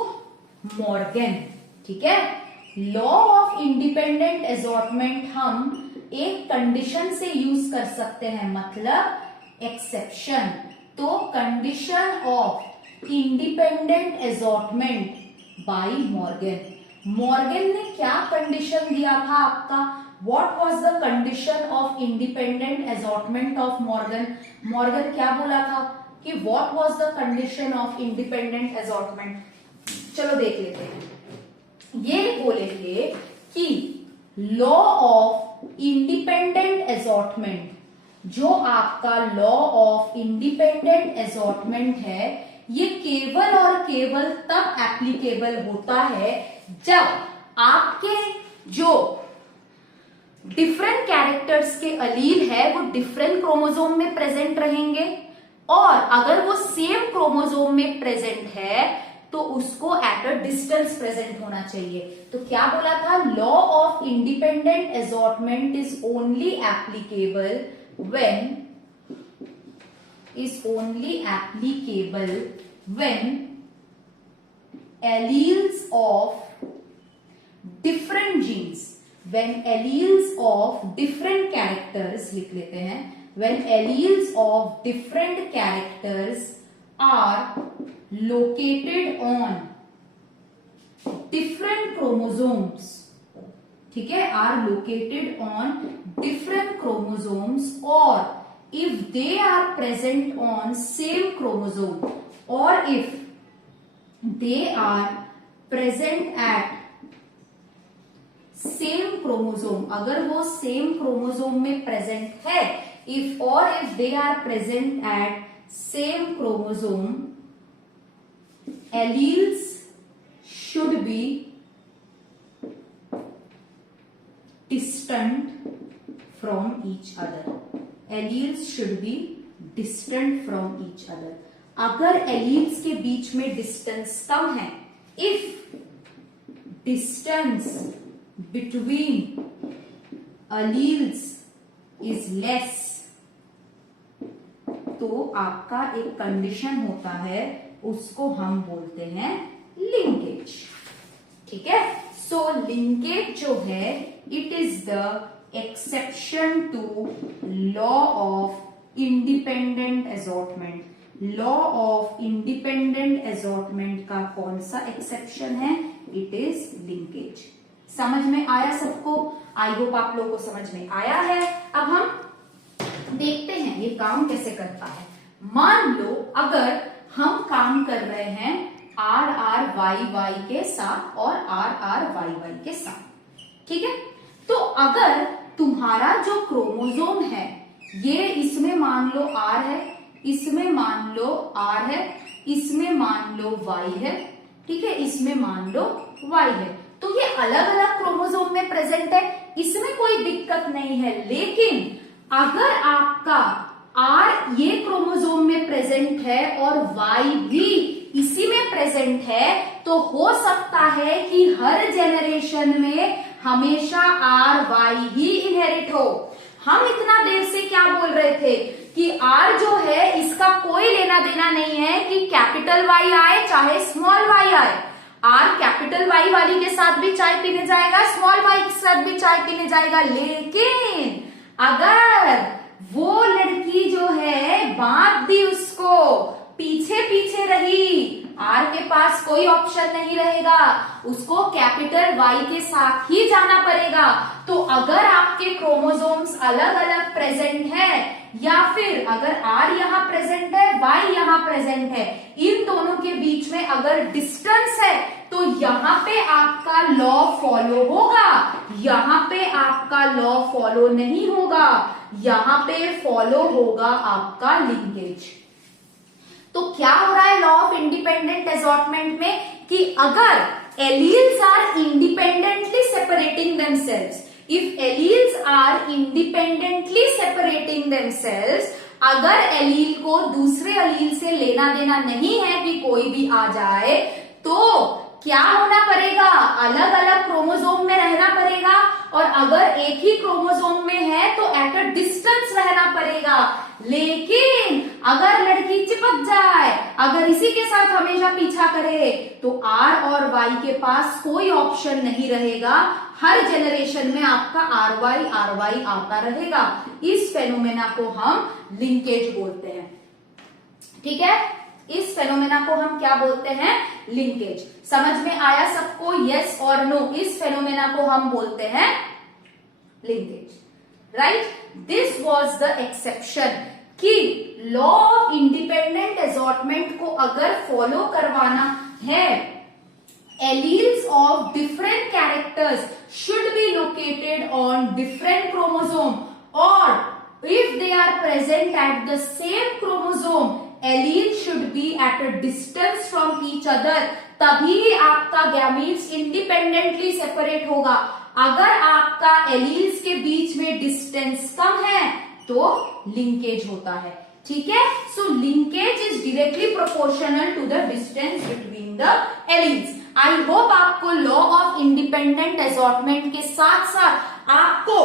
Morgan? ठीक है, लॉ ऑफ इंडिपेंडेंट असॉर्टमेंट हम एक कंडीशन से यूज कर सकते हैं, मतलब एक्सेप्शन। तो condition of independent assortment bye Morgan, Morgan ने क्या कंडीशन दिया था आपका, What was the condition of independent assortment of Morgan? Morgan क्या बोला था कि what was the condition of independent assortment? चलो देख लेते हैं। ये बोले थे कि law of independent assortment, जो आपका law of independent assortment है, ये केवल और केवल तब एप्लीकेबल होता है जब आपके जो डिफरेंट कैरेक्टर्स के अलील है वो डिफरेंट क्रोमोसोम में प्रेजेंट रहेंगे, और अगर वो सेम क्रोमोसोम में प्रेजेंट है तो उसको एट अ डिस्टेंस प्रेजेंट होना चाहिए। तो क्या बोला था, law of independent assortment is only applicable when alleles of different genes, when alleles of different characters, लिख लेते हैं, when alleles of different characters are located on different chromosomes, ठीक है, are located on different chromosomes, or if they are present on same chromosome, or if they are present at same chromosome, अगर वो same chromosome में present है, if they are present at same chromosome, alleles should be distant from each other. Alleles should be distant from each other. अगर alleles के बीच में distance कम है, if distance between alleles is less, तो आपका एक कंडीशन होता है, उसको हम बोलते हैं लिंकेज। ठीक है, सो लिंकेज जो है it is the exception to law of independent assortment. Law of independent assortment का कौन सा एक्सेप्शन है, इट इज लिंकेज। समझ में आया सबको? आई होप आप लोगों को समझ में आया है। अब हम देखते हैं ये काम कैसे करता है। मान लो अगर हम काम कर रहे हैं RRYY के साथ और RRYY के साथ, ठीक है, तो अगर तुम्हारा जो क्रोमोसोम है ये इसमें मान लो R है, इसमें मान लो R है, इसमें मान लो Y है, ठीक है, इसमें मान लो Y है, तो ये अलग अलग क्रोमोसोम में प्रेजेंट है, इसमें कोई दिक्कत नहीं है। लेकिन अगर आपका R ये क्रोमोसोम में प्रेजेंट है और Y भी इसी में प्रेजेंट है, तो हो सकता है कि हर जेनरेशन में हमेशा RY ही इनहेरिट हो। हम इतना देर से क्या बोल रहे थे कि R जो है इसका कोई लेना देना नहीं है कि कैपिटल Y आए चाहे स्मॉल y आए। R कैपिटल Y वाली के साथ भी चाय पीने जाएगा, स्मॉल y के साथ भी चाय पीने जाएगा। लेकिन अगर वो लड़की जो है बात दी उसको, पीछे पीछे रही, R के पास कोई ऑप्शन नहीं रहेगा, उसको कैपिटल Y के साथ ही जाना पड़ेगा। तो अगर आपके क्रोमोसोम्स अलग अलग प्रेजेंट है, या फिर अगर R यहाँ प्रेजेंट है, Y यहाँ प्रेजेंट है, इन दोनों के बीच में अगर डिस्टेंस है, तो यहाँ पे आपका लॉ फॉलो होगा, यहाँ पे आपका लॉ फॉलो नहीं होगा, यहाँ पे फॉलो होगा आपका लिंकेज। तो क्या हो रहा है लॉ ऑफ इंडिपेंडेंट असॉर्टमेंट में कि अगर alleles are independently separating themselves, if alleles are independently separating themselves, अगर एलील को दूसरे एलील से लेना देना नहीं है कि कोई भी आ जाए, तो क्या होना पड़ेगा, अलग अलग क्रोमोसोम में रहना पड़ेगा, और अगर एक ही क्रोमोसोम में है तो एट अ डिस्टेंस रहना पड़ेगा। लेकिन अगर लड़की चिपक जाए, अगर इसी के साथ हमेशा पीछा करे, तो R और Y के पास कोई ऑप्शन नहीं रहेगा, हर जेनरेशन में आपका RY आता रहेगा। इस फेनोमेना को हम लिंकेज बोलते हैं। ठीक है, इस फेनोमेना को हम क्या बोलते हैं, लिंकेज। समझ में आया सबको, यस और नो? इस फेनोमेना को हम बोलते हैं linkage. Right, this was the exception कि लॉ ऑफ इंडिपेंडेंट असॉर्टमेंट को अगर फॉलो करवाना है, alleles of different characters should be located on different chromosome, और if they are present at the same chromosome, allele should be at a distance from each other, तभी आपका gametes independently separate होगा। अगर आपका alleles के बीच में distance कम है तो लिंकेज होता है। ठीक है, so linkage is directly proportional to the distance between the alleles. I hope आपको लॉ ऑफ इंडिपेंडेंट असॉर्टमेंट के साथ साथ आपको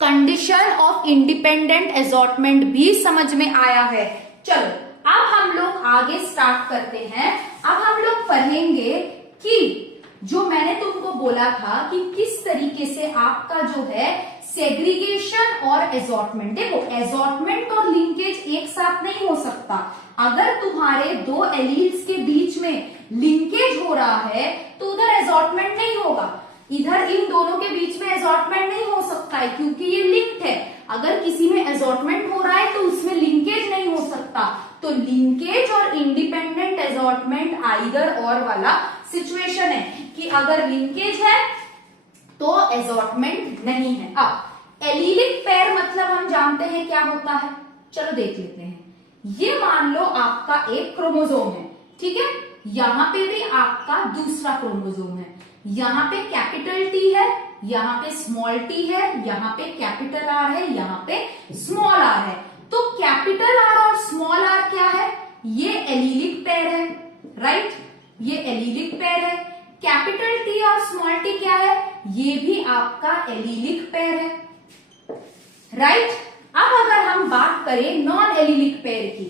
कंडीशन ऑफ इंडिपेंडेंट असॉर्टमेंट भी समझ में आया है। चलो अब हम लोग आगे स्टार्ट करते हैं। अब हम लोग पढ़ेंगे कि जो मैंने तुमको बोला था कि किस तरीके से आपका जो है सेग्रीगेशन और असॉर्टमेंट, देखो असॉर्टमेंट और लिंकेज एक साथ नहीं हो सकता। अगर तुम्हारे दो एलील्स के बीच में लिंकेज हो रहा है तो उधर असॉर्टमेंट नहीं होगा, इधर इन दोनों के बीच में असॉर्टमेंट नहीं हो सकता है क्योंकि ये लिंक्ड है। अगर किसी में असॉर्टमेंट हो रहा है तो उसमें लिंकेज नहीं हो सकता। तो लिंकेज और इंडिपेंडेंट असॉर्टमेंट आइदर और वाला सिचुएशन है कि अगर लिंकेज है तो असॉर्टमेंट नहीं है। अब एलीलिक पेयर मतलब हम जानते हैं क्या होता है, चलो देख लेते हैं। ये मान लो आपका एक क्रोमोसोम है, ठीक है, यहां पे भी आपका दूसरा क्रोमोसोम है, यहां पे कैपिटल टी है, यहां पे स्मॉल टी है, यहां पे कैपिटल आर है, यहां पे स्मॉल आर है। तो कैपिटल आर और स्मॉल आर क्या है, ये एलीलिक पेयर है, राइट, ये एलीलिक पेयर है। कैपिटल टी और स्मॉल टी क्या है, ये भी आपका एलीलिक पेयर है, राइट। अब अगर हम बात करें नॉन एलीलिक पेयर की,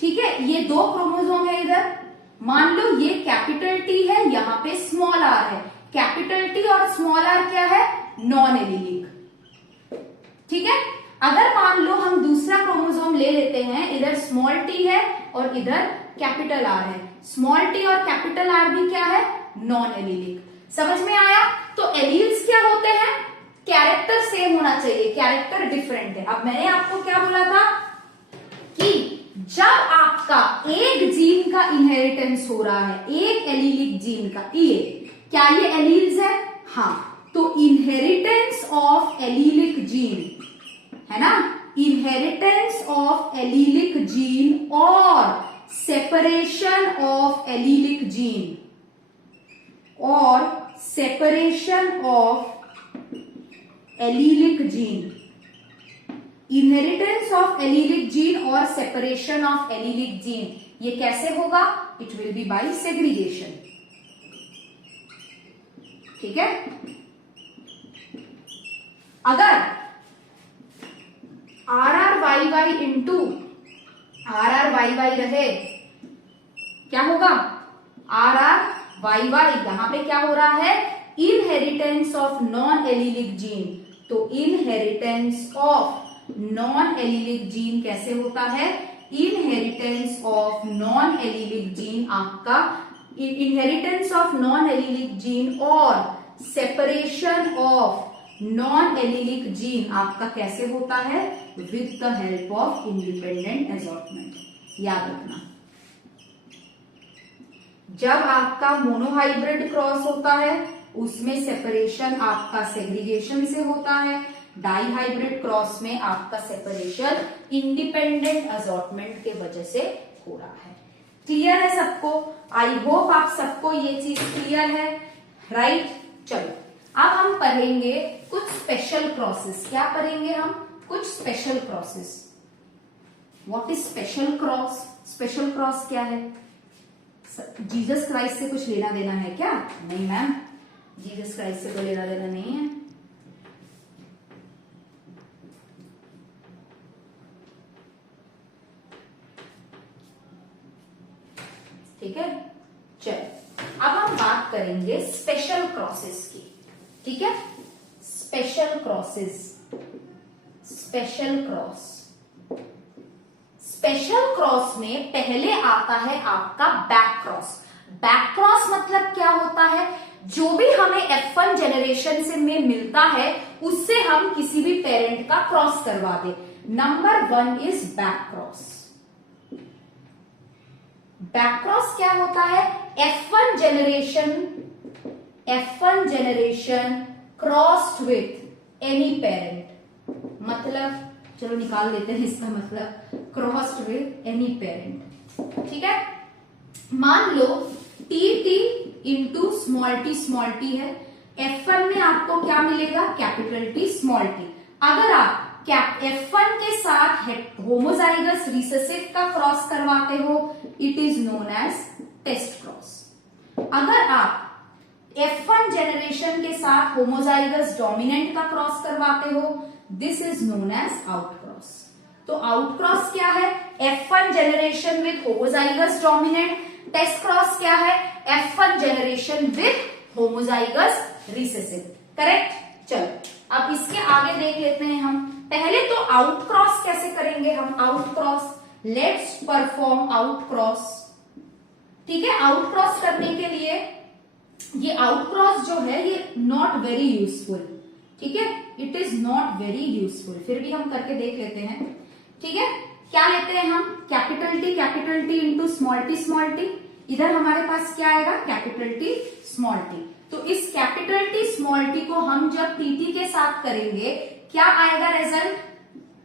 ठीक है, ये दो क्रोमोसोम है इधर, मान लो ये कैपिटल टी है, यहां पे स्मॉल आर है। कैपिटल टी और स्मॉल आर क्या है, नॉन एलीलिक, ठीक है। अगर मान लो हम दूसरा क्रोमोसोम ले लेते हैं, इधर स्मॉल टी है और इधर कैपिटल आर है, स्मॉल टी और कैपिटल आर भी क्या है, नॉन एलीलिक। समझ में आया। तो एलील्स क्या होते हैं, कैरेक्टर सेम होना चाहिए, कैरेक्टर डिफरेंट है। अब मैंने आपको क्या बोला था कि जब आपका एक जीन का इनहेरिटेंस हो रहा है, एक एलीलिक जीन का, ये क्या ये एलील्स है, हाँ, तो इनहेरिटेंस ऑफ एलीलिक जीन है ना, इनहेरिटेंस ऑफ एलीलिक जीन और सेपरेशन ऑफ एलीलिक जीन और separation of allelic gene, inheritance of allelic gene और सेपरेशन ऑफ एलीलिक जीन, ये कैसे होगा, it will be by segregation, ठीक है। अगर RRYY इंटू RRYY रहे, क्या होगा, RRYY, यहां पे क्या हो रहा है, inheritance of non allelic gene. तो inheritance of non allelic gene कैसे होता है, inheritance of non allelic gene आपका, inheritance of non allelic gene और separation of non allelic gene आपका कैसे होता है, with the help of independent assortment. याद रखना, जब आपका मोनोहाइब्रिड क्रॉस होता है उसमें सेपरेशन आपका सेग्रीगेशन से होता है, डाईहाइब्रिड क्रॉस में आपका सेपरेशन इंडिपेंडेंट असॉर्टमेंट के वजह से हो रहा है। क्लियर है सबको, आई होप आप सबको ये चीज क्लियर है, राइट। चलो अब हम पढ़ेंगे कुछ स्पेशल क्रॉसेस। क्या पढ़ेंगे हम, कुछ special crosses. What is special cross, special cross क्या है, जीसस क्राइस्ट से कुछ लेना देना है क्या, नहीं मैम, जीसस क्राइस्ट से कोई लेना देना नहीं है। ठीक है, चलो अब हम बात करेंगे स्पेशल क्रॉसेस की, ठीक है। Special crosses, special cross, special cross में पहले आता है आपका बैक क्रॉस। बैक क्रॉस मतलब क्या होता है, जो भी हमें F1 जेनरेशन से में मिलता है उससे हम किसी भी पेरेंट का क्रॉस करवा दे। Number 1 is back cross. Back cross क्या होता है, F1 generation crossed with any parent, मतलब चलो निकाल लेते हैं इसका मतलब, क्रॉस्ड विथ एनी पेरेंट, ठीक है। मान लो टी इंटू स्मॉल टी है, F1 में आपको क्या मिलेगा, कैपिटल टी स्मॉल टी। अगर आप F1 के साथ होमोजाइगस रिसेसिव का क्रॉस करवाते हो, it is known as test cross. अगर आप F1 जेनरेशन के साथ होमोजाइगस डोमिनेंट का क्रॉस करवाते हो, this is known as out cross. तो आउट क्रॉस क्या है, F1 generation with homozygous dominant. Test cross क्या है, F1 generation with homozygous recessive. Correct. चलो अब इसके आगे देख लेते हैं हम। पहले तो आउट क्रॉस कैसे करेंगे हम, out cross, let's perform out cross. ठीक है, आउट क्रॉस करने के लिए ये आउट क्रॉस जो है ये नॉट वेरी यूजफुल। ठीक है, it is not very useful, फिर भी हम करके देख लेते हैं। ठीक है, क्या लेते हैं हम, capital T into small T. इधर हमारे पास क्या आएगा, कैपिटल टी स्मॉल टी। तो इस कैपिटल टी स्मॉल टी को हम जब टी के साथ करेंगे, क्या आएगा रिजल्ट,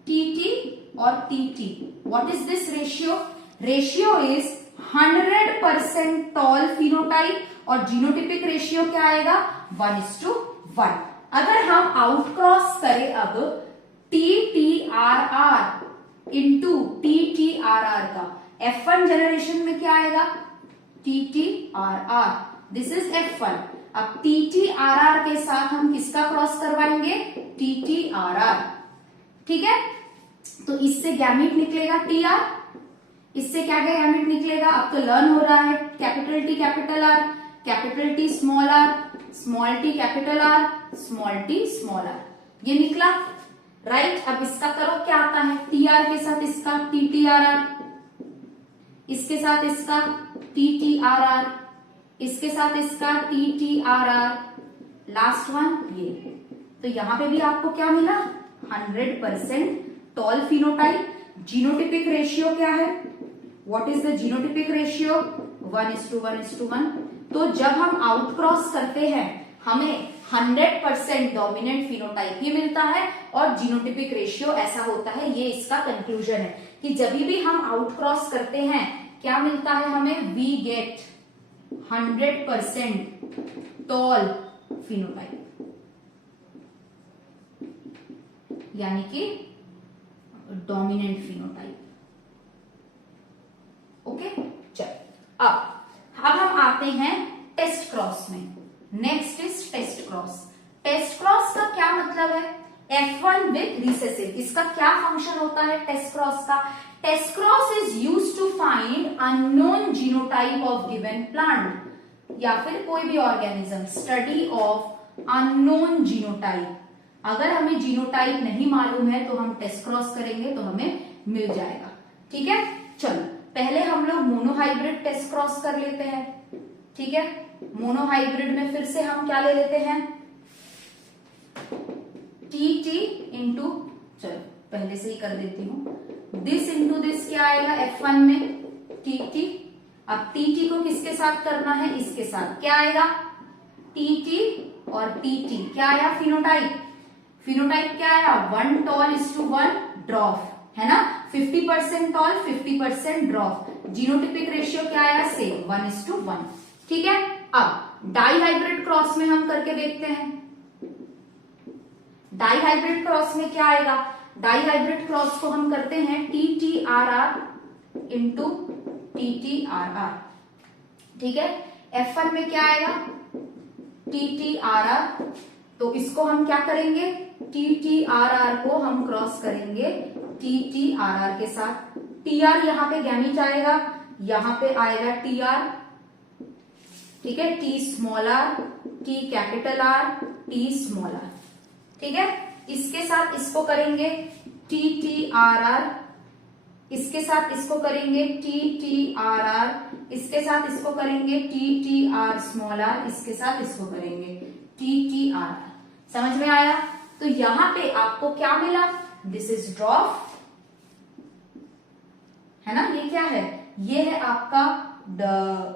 टी और T. What is this ratio, ratio is 100% tall phenotype, और जीनोटिपिक रेशियो क्या आएगा, 1:1। अगर हम आउट क्रॉस करें अब TTRR इंटू TTRR का, F1 जनरेशन में क्या आएगा, TTRR, दिस इज F1। अब TTRR के साथ हम किसका क्रॉस करवाएंगे, TTRR। ठीक है, तो इससे गैमीट निकलेगा TR, इससे क्या गैमीट निकलेगा, अब तो लर्न हो रहा है, capital T capital R, capital T small t capital R, small t small r, ये निकला। राइट, अब इसका करो क्या आता है, TR के साथ इसका TTRR, इसके साथ इसका TTRR, इसके साथ इसका TTRR, लास्ट वन ये। तो यहां पे भी आपको क्या मिला, 100% टॉल फिनोटाइप। जीनोटिपिक रेशियो क्या है, what is the genotypic ratio, 1:1:1। तो जब हम आउट क्रॉस करते हैं हमें 100% डोमिनेंट फिनोटाइप ही मिलता है और जीनोटिपिक रेशियो ऐसा होता है। ये इसका कंक्लूजन है कि जब भी हम आउट क्रॉस करते हैं क्या मिलता है हमें, वी गेट 100% टॉल फिनोटाइप, यानी कि डोमिनेंट फिनोटाइप। ओके, चल अब हम आते हैं टेस्ट क्रॉस में। Next is test cross. Test cross का क्या मतलब है, F1 विद रिसेसिव। इसका क्या फंक्शन होता है टेस्ट क्रॉस का, test cross is used to find unknown genotype of given plant या फिर कोई भी organism, study of unknown genotype. अगर हमें जीनोटाइप नहीं मालूम है तो हम टेस्ट क्रॉस करेंगे तो हमें मिल जाएगा। ठीक है, चलो पहले हम लोग मोनोहाइब्रिड टेस्ट क्रॉस कर लेते हैं। ठीक है, मोनोहाइब्रिड में फिर से हम क्या ले लेते हैं, टी इंटू, चलो पहले से ही कर देती हूं, दिस इंटू दिस क्या आएगा F1 में टी। अब टी को किसके साथ करना है, इसके साथ, क्या आएगा टी और टी, क्या आया फिनोटाइप। फिनोटाइप क्या आया, 1 टॉल इज टू 1 ड्रॉप, है ना, 50% टॉल 50% ड्रॉप। जीनोटिपिक रेशियो क्या आया, सेम 1:1। ठीक है, अब डाई हाइब्रिड क्रॉस में हम करके देखते हैं। डाई हाइब्रिड क्रॉस में क्या आएगा, डाई हाइब्रिड क्रॉस को हम करते हैं TTRR इंटू TTRR। ठीक है, F1 में क्या आएगा, TTRR, तो इसको हम क्या करेंगे, TTRR को हम क्रॉस करेंगे TTRR के साथ। TR यहां पे गैमीट आएगा, यहां पे आएगा TR। ठीक है, T small r, T capital R, T small r। ठीक है, इसके साथ इसको करेंगे TTRR, इसके साथ इसको करेंगे TTRR, इसके साथ इसको करेंगे TTR स्मॉल r, इसके साथ इसको करेंगे TTRR। समझ में आया, तो यहां पे आपको क्या मिला, दिस इज ड्रॉप, है ना, ये क्या है, ये है आपका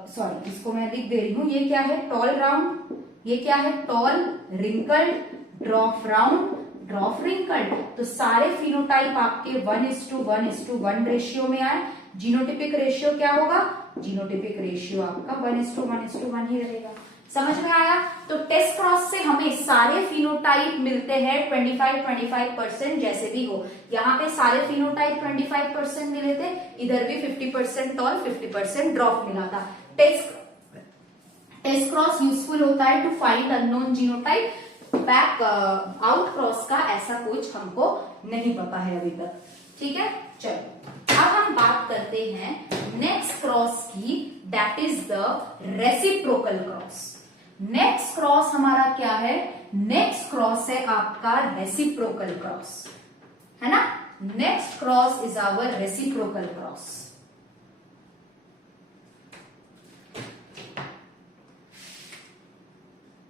सॉरी इसको मैं लिख दे रही हूं, ये क्या है टॉल राउंड, ये क्या है tall wrinkled, dwarf round, dwarf wrinkled. तो सारे फिनोटाइप आपके 1:1:1 रेशियो में आए। जीनोटिपिक रेशियो क्या होगा, जीनोटिपिक रेशियो आपका 1:1:1 ही रहेगा। समझ में आया? तो टेस्ट क्रॉस से हमें सारे फिनोटाइप मिलते हैं 25% जैसे भी हो। यहाँ पे सारे फिनोटाइप 25% मिले थे, इधर भी 50% टॉल 50% ड्रॉप मिला था। टेस्ट क्रॉस यूजफुल होता है to find unknown genotype. Back out cross का ऐसा कुछ हमको नहीं पता है अभी तक। ठीक है, चलो अब हम बात करते हैं नेक्स्ट क्रॉस की, that is the reciprocal cross. Next cross हमारा क्या है? नेक्स्ट क्रॉस है आपका रेसिप्रोकल क्रॉस, है ना? Next cross is our reciprocal cross.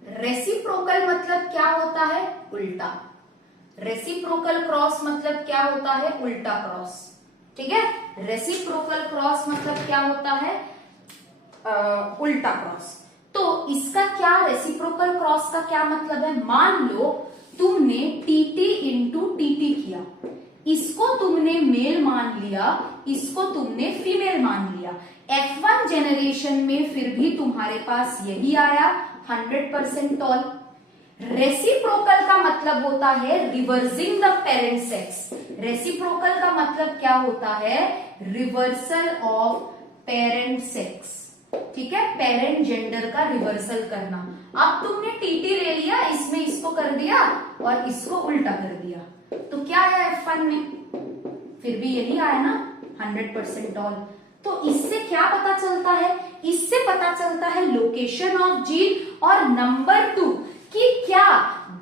Reciprocal मतलब क्या होता है? उल्टा। रेसिप्रोकल क्रॉस मतलब क्या होता है? उल्टा क्रॉस। ठीक है, रेसिप्रोकल क्रॉस मतलब क्या होता है? उल्टा क्रॉस। तो इसका क्या, रेसिप्रोकल क्रॉस का क्या मतलब है? मान लो तुमने टीटी इंटू टीटी किया, इसको तुमने मेल मान लिया, इसको तुमने फीमेल मान लिया। F1 जेनरेशन में फिर भी तुम्हारे पास यही आया 100% टॉल। रेसिप्रोकल का मतलब होता है reversing the parent sex. Reciprocal का मतलब क्या होता है? Reversal of parent sex. ठीक है, पेरेंट जेंडर का रिवर्सल करना। अब तुमने टीटी ले लिया, इसमें इसको कर दिया और इसको उल्टा कर दिया, तो क्या है F1 में? फिर भी यही आया ना 100% टॉल। तो इससे क्या पता चलता है? इससे पता चलता है लोकेशन ऑफ जीन, और नंबर 2 कि क्या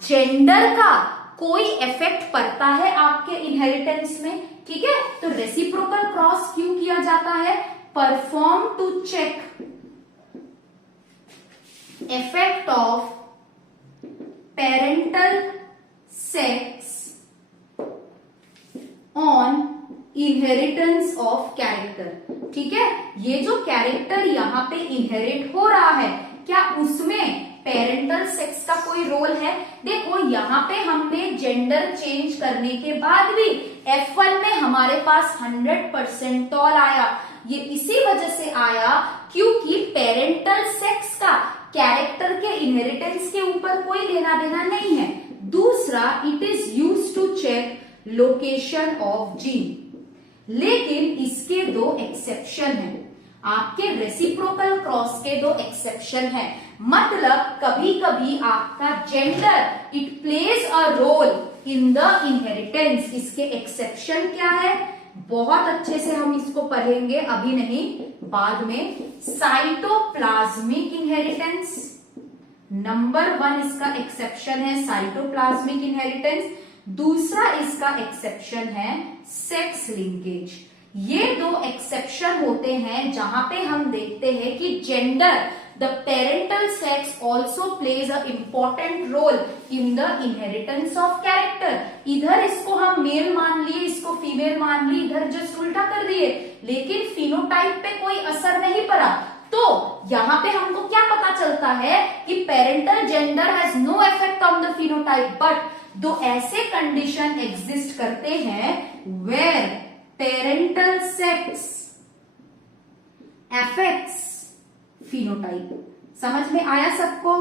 जेंडर का कोई इफेक्ट पड़ता है आपके इनहेरिटेंस में। ठीक है, तो रेसिप्रोकल क्रॉस क्यों किया जाता है? Perform to check effect of parental sex on inheritance of character. ठीक है, ये जो कैरेक्टर यहाँ पे इनहेरिट हो रहा है, क्या उसमें पेरेंटल सेक्स का कोई रोल है? देखो यहाँ पे हमने जेंडर चेंज करने के बाद भी F1 में हमारे पास 100% टॉल आया। ये इसी वजह से आया क्योंकि पेरेंटल सेक्स का कैरेक्टर के इनहेरिटेंस के ऊपर कोई लेना देना नहीं है। दूसरा, it is used to check location of gene. लेकिन इसके 2 एक्सेप्शन हैं। आपके रेसिप्रोकल क्रॉस के 2 एक्सेप्शन है। मतलब कभी कभी आपका gender it plays a role in the inheritance. इसके एक्सेप्शन क्या है? बहुत अच्छे से हम इसको पढ़ेंगे, अभी नहीं बाद में। साइटोप्लाज्मिक इनहेरिटेंस नंबर 1 इसका एक्सेप्शन है, साइटोप्लाज्मिक इनहेरिटेंस। दूसरा इसका एक्सेप्शन है सेक्स लिंकेज। ये 2 एक्सेप्शन होते हैं जहां पे हम देखते हैं कि gender, the parental sex also plays a important role in the inheritance of character. इधर इसको हम मेल मान लिए, इसको फीमेल मान ली, इधर जस्ट उल्टा कर दिए, लेकिन फिनोटाइप पे कोई असर नहीं पड़ा। तो यहाँ पे हमको क्या पता चलता है कि parental gender has no effect on the phenotype, but 2 ऐसे कंडीशन एग्जिस्ट करते हैं where parental sex affects phenotype. समझ में आया सबको?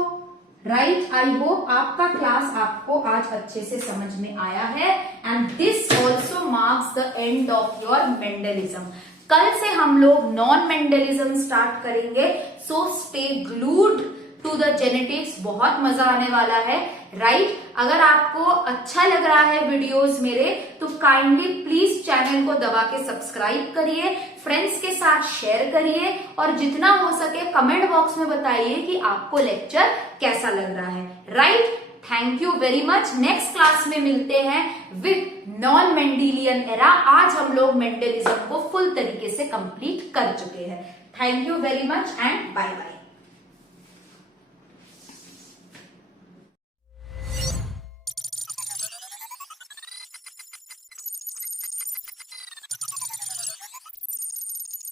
राइट, आई होप आपका क्लास आपको आज अच्छे से समझ में आया है। And this also marks the end of your Mendelism. कल से हम लोग नॉन मेंडलिज्म स्टार्ट करेंगे, so stay glued to the genetics. बहुत मजा आने वाला है। राइट, अगर आपको अच्छा लग रहा है वीडियोस मेरे, तो काइंडली प्लीज चैनल को दबा के सब्सक्राइब करिए, फ्रेंड्स के साथ शेयर करिए, और जितना हो सके कमेंट बॉक्स में बताइए कि आपको लेक्चर कैसा लग रहा है। Right, thank you very much. Next class में मिलते हैं विद नॉन मेंडेलियन एरा। आज हम लोग मेंडलिज्म को फुल तरीके से कंप्लीट कर चुके हैं। Thank you very much and bye bye.